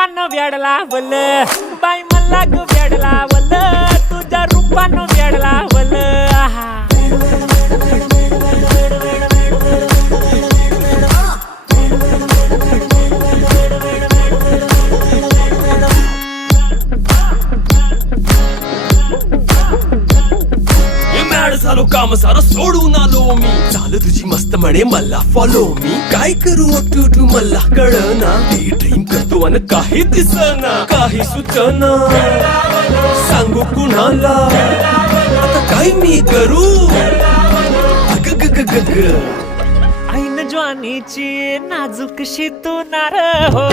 रूपानं वेड लावल बाई मला ग वेड लावल तुझ्या रूपानं वेड लावल झालो काम सारं सोडून आलो मी चाल तुझी मस्त म्हणे मला फॉलो मी काय करू टू मला कळना ड्रीम करतो आणि काही दिसना काही सुचना सांगू कुणाला आता काय मी करू अग ग ग ग ग ऐन ज्वानीची नाजूकशी तू नार हो